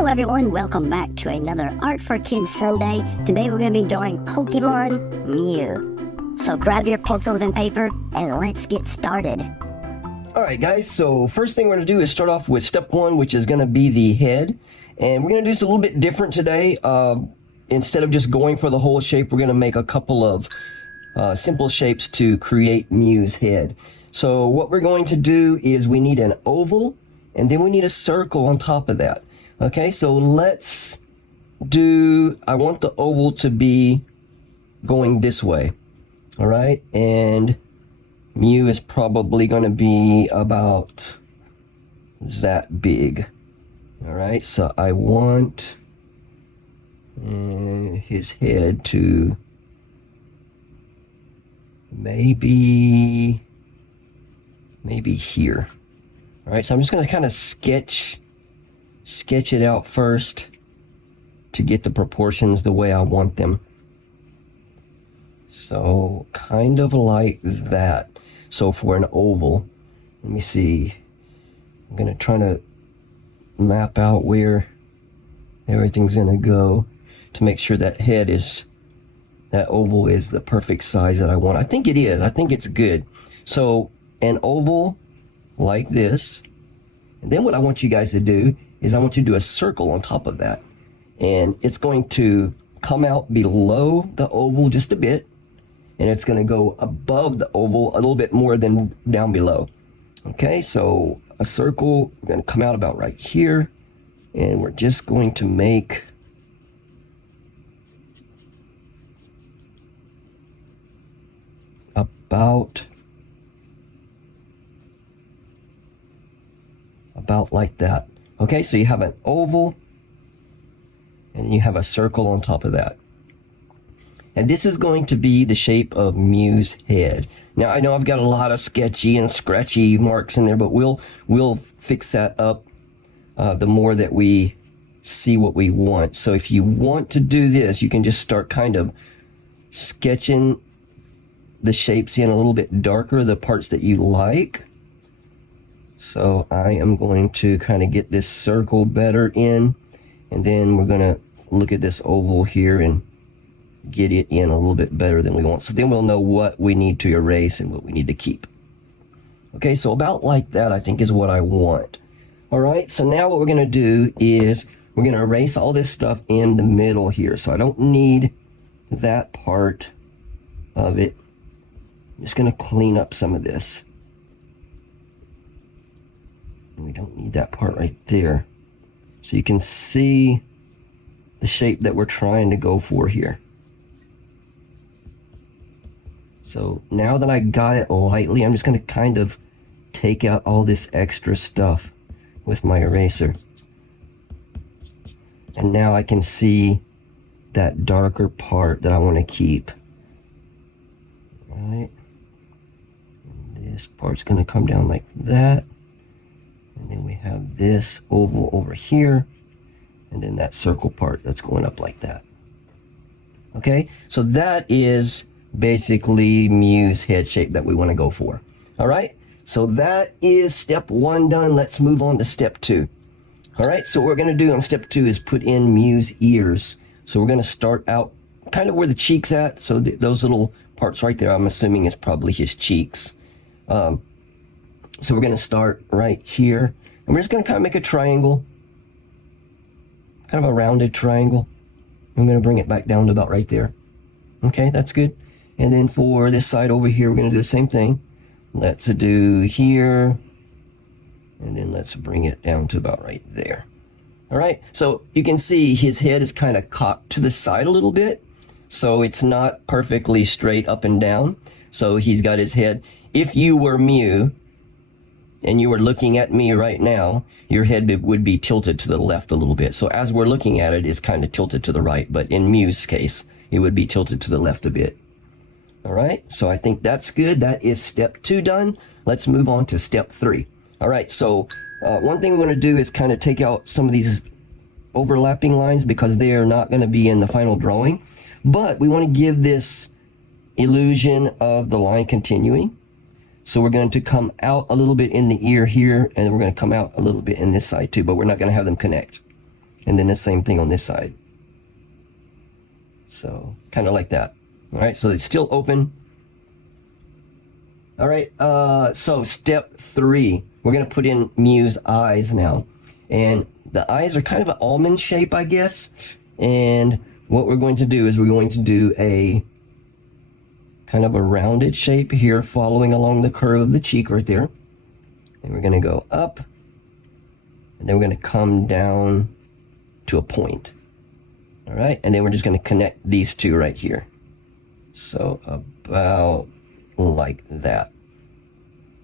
Hello everyone, welcome back to another Art for Kids Sunday. Today we're going to be drawing Pokémon Mew. So grab your pencils and paper and let's get started. Alright guys, so first thing we're going to do is start off with step one, which is going to be the head. And we're going to do this a little bit different today. Instead of just going for the whole shape, we're going to make a couple of simple shapes to create Mew's head. So what we're going to do is we need an oval, and then we need a circle on top of that. Okay, so let's do, I want the oval to be going this way. All right, and Mew is probably going to be about that big. All right, so I want his head to maybe here. All right, so I'm just going to kind of sketch it out first to get the proportions the way I want them. So kind of like that. So for an oval, let me see, I'm going to try to map out where everything's going to go to make sure that that oval is the perfect size that I want. I think it is. I think it's good. So an oval like this. And then what I want you guys to do is I want you to do a circle on top of that. And it's going to come out below the oval just a bit. And it's going to go above the oval a little bit more than down below. Okay, so a circle, we're going to come out about right here. And we're just going to make about like that. Okay, so you have an oval and you have a circle on top of that. And this is going to be the shape of Mew's head. Now I know I've got a lot of sketchy and scratchy marks in there, but we'll fix that up the more that we see what we want. So if you want to do this, you can just start kind of sketching the shapes in a little bit darker, the parts that you like. So I am going to kind of get this circle better in, and then we're going to look at this oval here and get it in a little bit better than we want. So then we'll know what we need to erase and what we need to keep. Okay, so about like that I think is what I want. All right, so now what we're going to do is we're going to erase all this stuff in the middle here. So I don't need that part of it. I'm just going to clean up some of this. We don't need that part right there. So you can see the shape that we're trying to go for here. So now that I got it lightly, I'm just going to kind of take out all this extra stuff with my eraser. And now I can see that darker part that I want to keep. All right. And this part's going to come down like that. And then we have this oval over here, and then that circle part that's going up like that. Okay, so that is basically Mew's head shape that we want to go for. All right, so that is step one done. Let's move on to step two. All right, so what we're going to do on step two is put in Mew's ears. So we're going to start out kind of where the cheek's at. So those little parts right there, I'm assuming is probably his cheeks. So we're going to start right here, and we're just going to kind of make a triangle, kind of a rounded triangle. I'm going to bring it back down to about right there. Okay, that's good. And then for this side over here, we're going to do the same thing. Let's do here, and then let's bring it down to about right there. All right, so you can see his head is kind of cocked to the side a little bit, so it's not perfectly straight up and down. So he's got his head. If you were Mew, and you were looking at me right now, your head would be tilted to the left a little bit. So as we're looking at it, it's kind of tilted to the right. But in Mew's case, it would be tilted to the left a bit. All right, so I think that's good. That is step two done. Let's move on to step three. All right, so one thing we're going to do is kind of take out some of these overlapping lines because they are not going to be in the final drawing. But we want to give this illusion of the line continuing. So we're going to come out a little bit in the ear here, and we're going to come out a little bit in this side too, but we're not going to have them connect. And then the same thing on this side. So kind of like that. All right, so it's still open. All right, so step 3, we're gonna put in Mew's eyes now. And the eyes are kind of an almond shape, I guess. And what we're going to do is we're going to do a kind of a rounded shape here, following along the curve of the cheek right there. And we're gonna go up, and then we're gonna come down to a point. All right, and then we're just gonna connect these two right here. So about like that.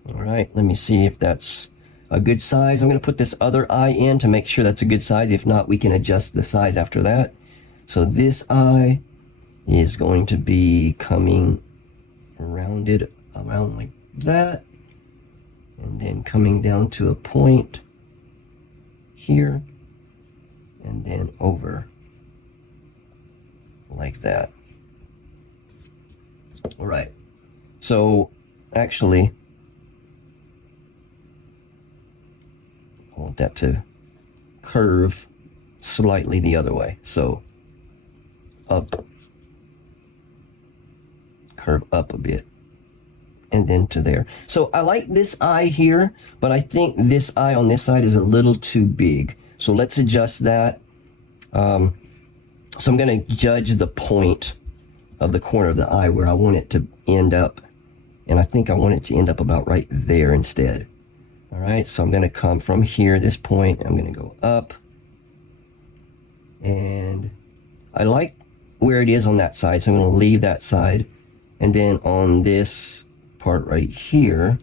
All right, let me see if that's a good size. I'm gonna put this other eye in to make sure that's a good size. If not, we can adjust the size after that. So this eye is going to be coming rounded around like that, and then coming down to a point here, and then over like that. All right, so actually I want that to curve slightly the other way, so up, curve up a bit, and then to there. So I like this eye here, but I think this eye on this side is a little too big, so let's adjust that. So I'm going to judge the point of the corner of the eye where I want it to end up, and I think I want it to end up about right there instead. All right, so I'm going to come from here, this point, I'm going to go up, and I like where it is on that side, so I'm going to leave that side, and then on this part right here,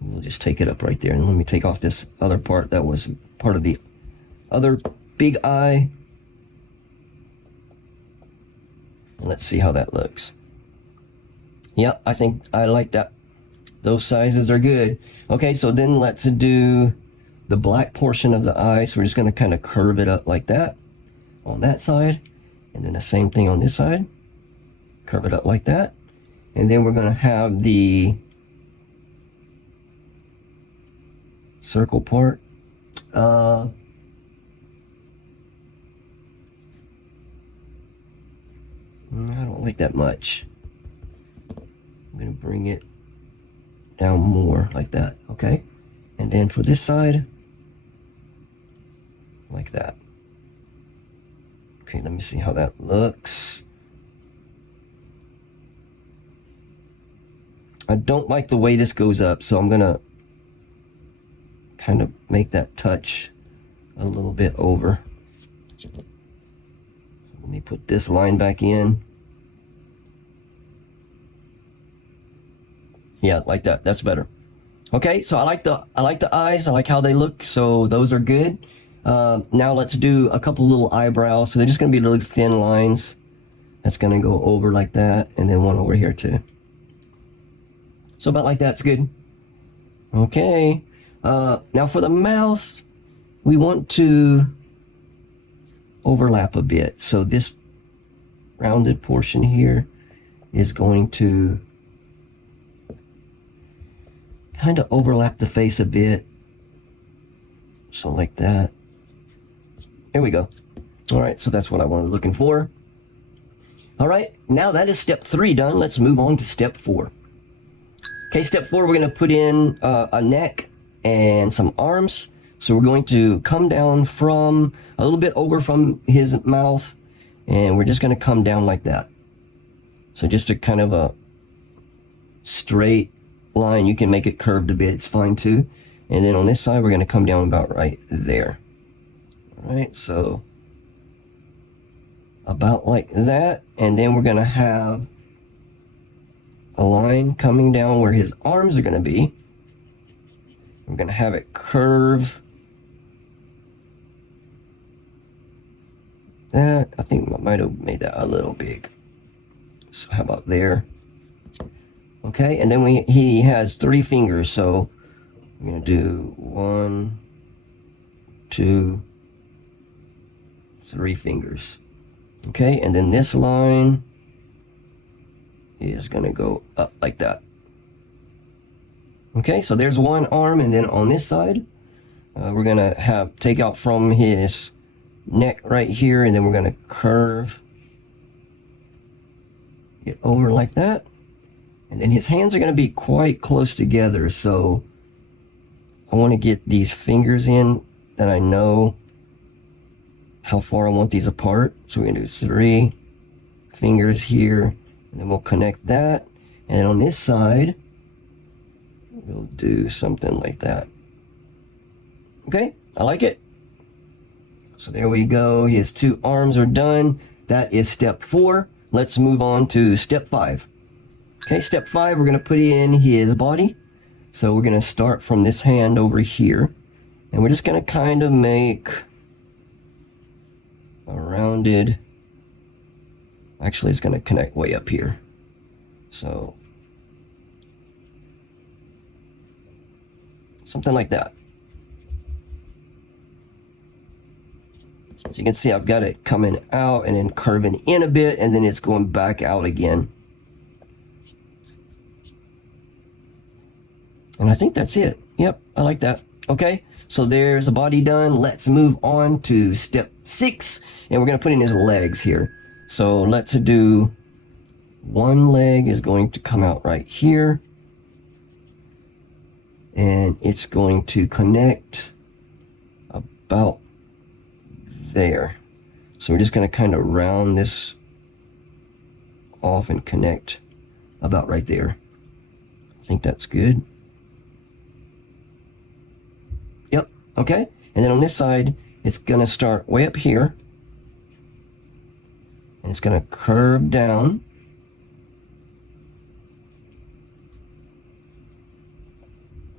we'll just take it up right there. And let me take off this other part that was part of the other big eye. Let's see how that looks. Yep, I think I like that. Those sizes are good. Okay, so then let's do the black portion of the eye. So we're just going to kind of curve it up like that on that side, and then the same thing on this side. Curve it up like that, and then we're going to have the circle part. I don't like that much. I'm going to bring it down more like that, okay? And then for this side, like that. Okay, let me see how that looks. I don't like the way this goes up, so I'm going to kind of make that touch a little bit over. Let me put this line back in. Yeah, like that. That's better. Okay, so I like the eyes. I like how they look. So those are good. Now let's do a couple little eyebrows. So they're just going to be really thin lines. That's going to go over like that, and then one over here too. So about like that's good. Okay. Now for the mouth, we want to overlap a bit. So this rounded portion here is going to kind of overlap the face a bit. So like that. There we go. All right, so that's what I wanted looking for. All right, now that is step 3 done. Let's move on to step 4. Okay, step 4, we're going to put in a neck and some arms. So we're going to come down from a little bit over from his mouth, and we're just going to come down like that. So just a kind of a straight line. You can make it curved a bit, it's fine too. And then on this side, we're going to come down about right there. All right, so about like that. And then we're going to have a line coming down where his arms are going to be. We're going to have it curve that. I think I might have made that a little big. So how about there? Okay, and then he has 3 fingers, so I'm going to do 1, 2, 3 fingers. Okay, and then this line is going to go up like that. Okay, so there's one arm, and then on this side, we're going to take out from his neck right here, and then we're going to curve it over like that. And then his hands are going to be quite close together, so I want to get these fingers in that I know how far I want these apart. So we're going to do 3 fingers here, and then we'll connect that. And then on this side, we'll do something like that. Okay, I like it. So there we go. His 2 arms are done. That is step 4. Let's move on to step 5. Okay, step 5, we're going to put in his body. So we're going to start from this hand over here. And we're just going to kind of make a rounded... Actually, it's going to connect way up here. So something like that. So you can see I've got it coming out and then curving in a bit, and then it's going back out again. And I think that's it. Yep, I like that. Okay, so there's a body done. Let's move on to step 6, and we're going to put in his legs here. So let's do, one leg is going to come out right here, and it's going to connect about there. So we're just going to kind of round this off and connect about right there. I think that's good. Yep, okay. And then on this side, it's going to start way up here, and it's going to curve down.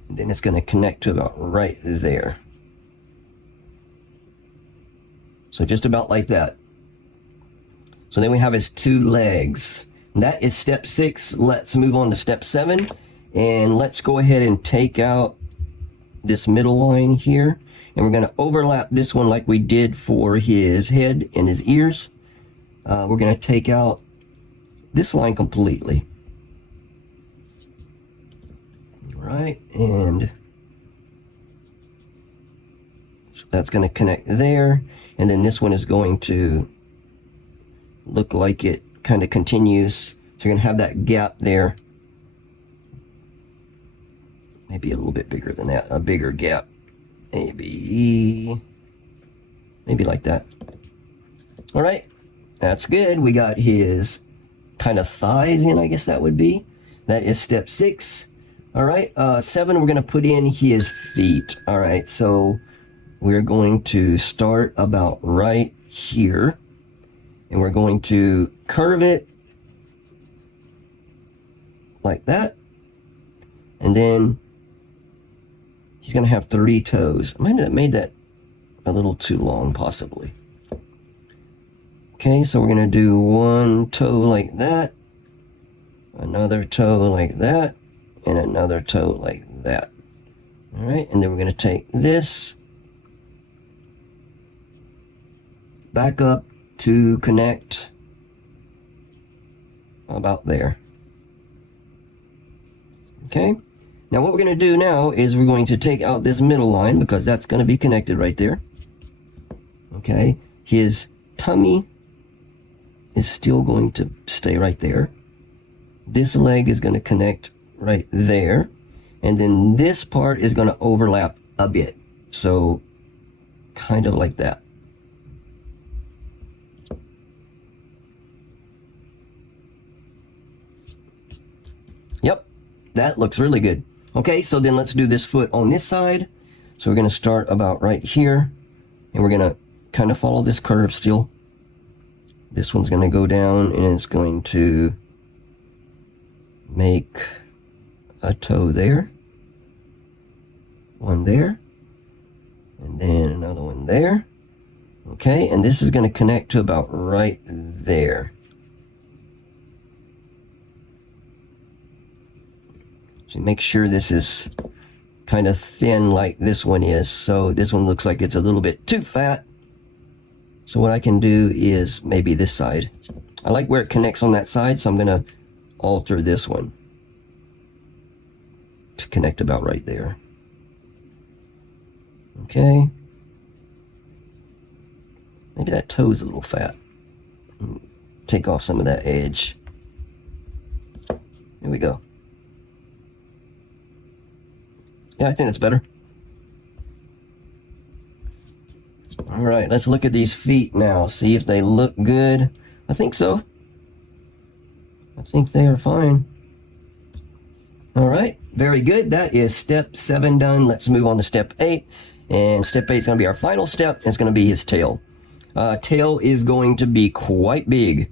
And then it's going to connect to about right there. So just about like that. So then we have his 2 legs. That is step 6. Let's move on to step 7. And let's go ahead and take out this middle line here. And we're going to overlap this one like we did for his head and his ears. We're going to take out this line completely. All right, and so that's going to connect there. And then this one is going to look like it kind of continues. So you're going to have that gap there. Maybe a little bit bigger than that, a bigger gap. Maybe like that. All right, that's good. We got his kind of thighs in, I guess that would be. That is step 6. All right, 7, we're going to put in his feet. All right, so we're going to start about right here, and we're going to curve it like that, and then he's going to have 3 toes. I might have made that a little too long, possibly. Okay, so we're going to do 1 toe like that, another toe like that, and another toe like that. All right, and then we're going to take this back up to connect about there. Okay, now what we're going to do now is we're going to take out this middle line because that's going to be connected right there. Okay, his tummy is still going to stay right there. This leg is going to connect right there, and then this part is going to overlap a bit, so kind of like that. Yep, that looks really good. Okay, so then let's do this foot on this side. So we're going to start about right here, and we're going to kind of follow this curve still. This one's going to go down, and it's going to make a toe there, one there, and then another one there. Okay, and this is going to connect to about right there. So make sure this is kind of thin like this one is. So this one looks like it's a little bit too fat. So what I can do is maybe this side. I like where it connects on that side, so I'm going to alter this one to connect about right there. Okay. Maybe that toe's a little fat. Take off some of that edge. Here we go. Yeah, I think that's better. All right, let's look at these feet now. See if they look good. I think so. I think they are fine. All right, very good. That is step 7 done. Let's move on to step 8. And step 8 is going to be our final step. It's going to be his tail. Tail is going to be quite big.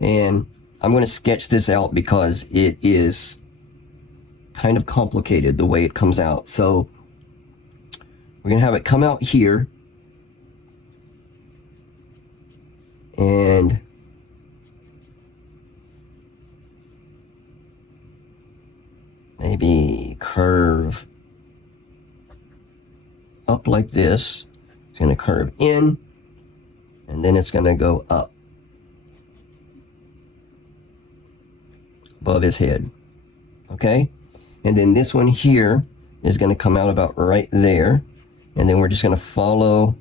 And I'm going to sketch this out because it is kind of complicated the way it comes out. So we're going to have it come out here. And maybe curve up like this. It's going to curve in, and then it's going to go up above his head. Okay? And then this one here is going to come out about right there. And then we're just going to follow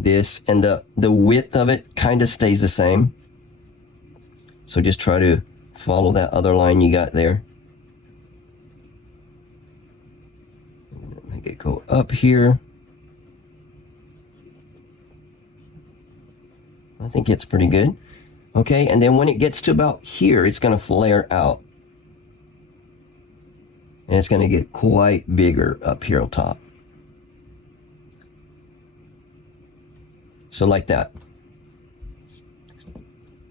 this, and the width of it kind of stays the same. So just try to follow that other line you got there. Make it go up here. I think it's pretty good. Okay, and then when it gets to about here, it's going to flare out. And it's going to get quite bigger up here on top. So like that.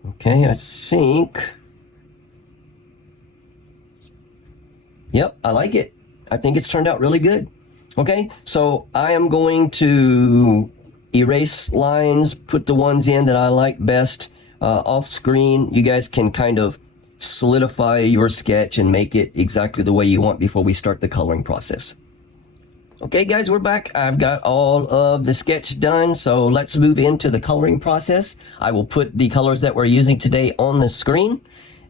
Okay, I think. Yep, I like it. I think it's turned out really good. Okay, so I am going to erase lines, put the ones in that I like best off screen. You guys can kind of solidify your sketch and make it exactly the way you want before we start the coloring process. Okay guys, we're back. I've got all of the sketch done, so let's move into the coloring process. I will put the colors that we're using today on the screen,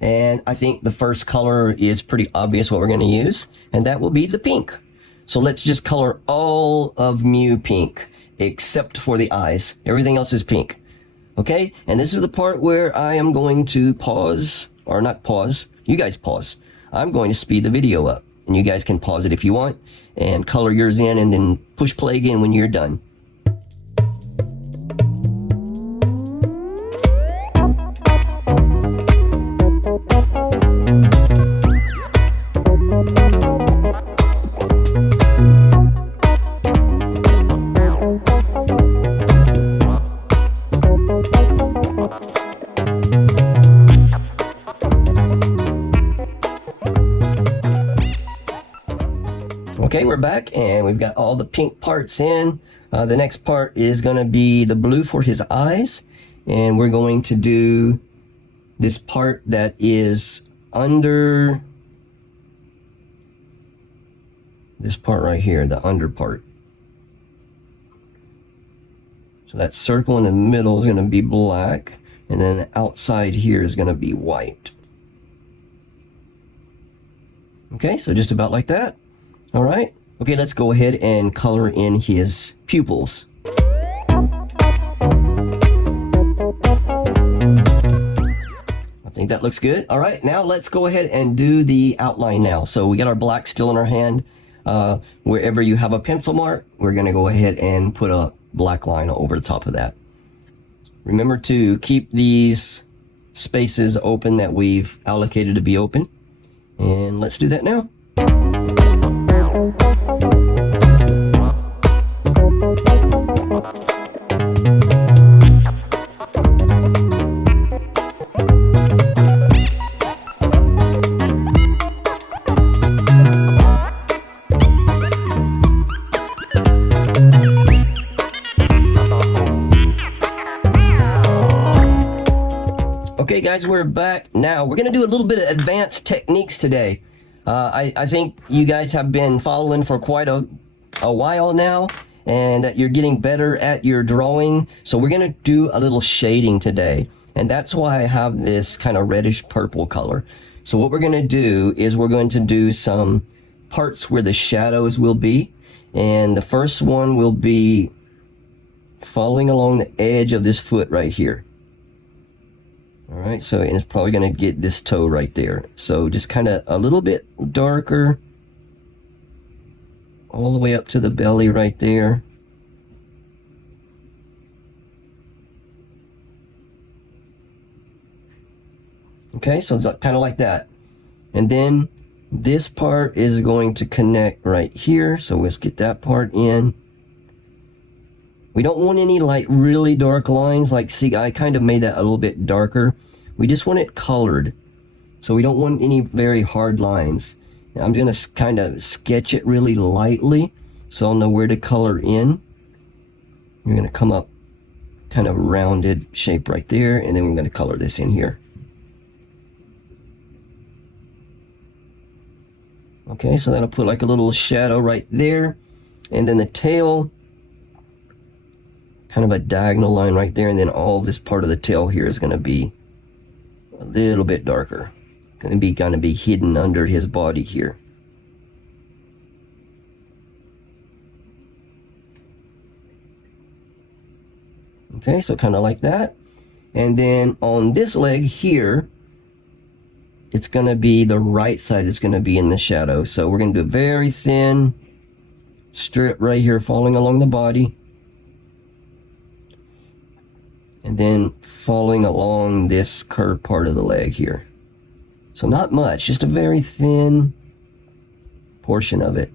and I think the first color is pretty obvious what we're going to use, and that will be the pink. So let's just color all of Mew pink, except for the eyes. Everything else is pink. Okay, and this is the part where I am going to pause, or not pause, you guys pause. I'm going to speed the video up. And you guys can pause it if you want and color yours in, and then push play again when you're done. Okay, we're back and we've got all the pink parts in. The next part is going to be the blue for his eyes. And we're going to do this part that is under this part right here, the under part. So that circle in the middle is going to be black. And then the outside here is going to be white. Okay, so just about like that. All right. Okay, let's go ahead and color in his pupils. I think that looks good. All right, now let's go ahead and do the outline now. So we got our black still in our hand. Wherever you have a pencil mark, we're going to go ahead and put a black line over the top of that. Remember to keep these spaces open that we've allocated to be open. And let's do that now. Okay guys, we're back. Now we're gonna do a little bit of advanced techniques today. I think you guys have been following for quite a while now, and that you're getting better at your drawing. So we're gonna do a little shading today, and that's why I have this kind of reddish purple color. So what we're gonna do is we're going to do some parts where the shadows will be, and the first one will be following along the edge of this foot right here. All right, so and it's probably going to get this toe right there. So just kind of a little bit darker all the way up to the belly right there. Okay, so it's kind of like that. And then this part is going to connect right here. So let's get that part in. We don't want any like really dark lines. Like, see, I kind of made that a little bit darker. We just want it colored. So we don't want any very hard lines. I'm going to kind of sketch it really lightly so I'll know where to color in. We're going to come up kind of rounded shape right there, and then we're going to color this in here. Okay, so that'll put like a little shadow right there, and then the tail, kind of a diagonal line right there, and then all this part of the tail here is going to be a little bit darker. Going to be hidden under his body here. Okay, so kind of like that. And then on this leg here, it's going to be the right side is going to be in the shadow. So we're going to do a very thin strip right here following along the body. And then following along this curved part of the leg here. So not much, just a very thin portion of it.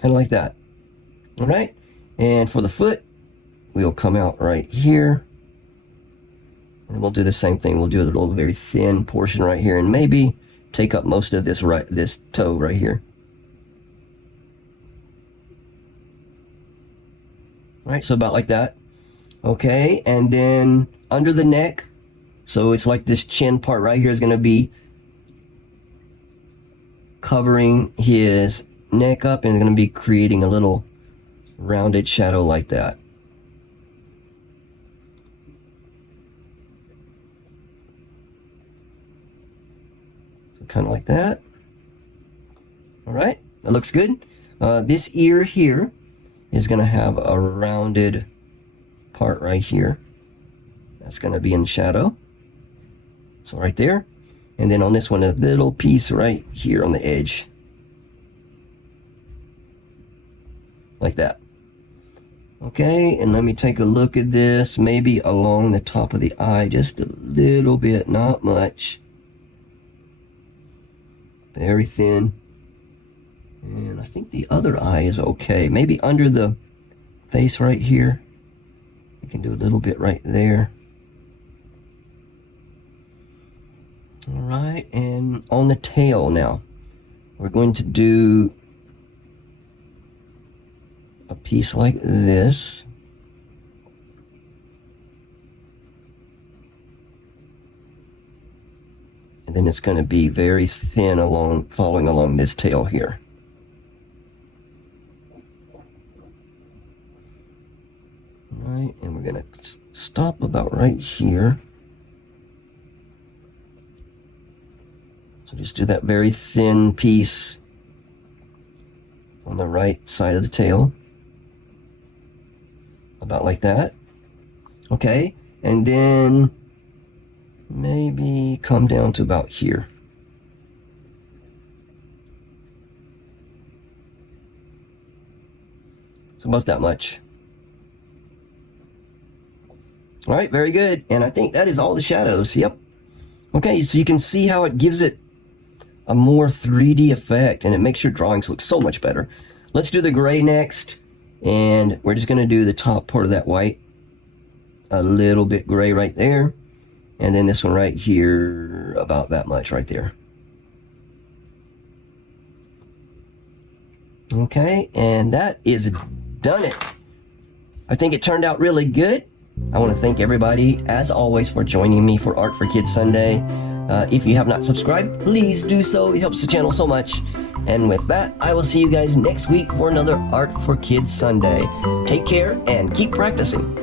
Kind of like that. All right. And for the foot, we'll come out right here. And we'll do the same thing. We'll do a little very thin portion right here and maybe take up most of this toe right here. All right, so about like that. Okay, and then under the neck, so it's like this chin part right here is going to be covering his neck up and going to be creating a little rounded shadow like that. So kind of like that. All right, that looks good. This ear here is going to have a rounded part right here. That's going to be in shadow. So right there. And then on this one, a little piece right here on the edge. Like that. Okay, and let me take a look at this. Maybe along the top of the eye, just a little bit, not much. Very thin. And I think the other eye is okay. Maybe under the face right here. You can do a little bit right there. All right, and on the tail now, we're going to do a piece like this. And then it's going to be very thin following along this tail here. Right, and we're going to stop about right here. So just do that very thin piece on the right side of the tail. About like that. Okay, and then maybe come down to about here. So about that much. All right, very good. And I think that is all the shadows. Yep. Okay, so you can see how it gives it a more 3D effect, and it makes your drawings look so much better. Let's do the gray next, and we're just going to do the top part of that white. A little bit gray right there. And then this one right here, about that much right there. Okay, and that is done it. I think it turned out really good. I want to thank everybody, as always, for joining me for Art for Kids Sunday. If you have not subscribed, please do so. It helps the channel so much. And with that, I will see you guys next week for another Art for Kids Sunday. Take care and keep practicing.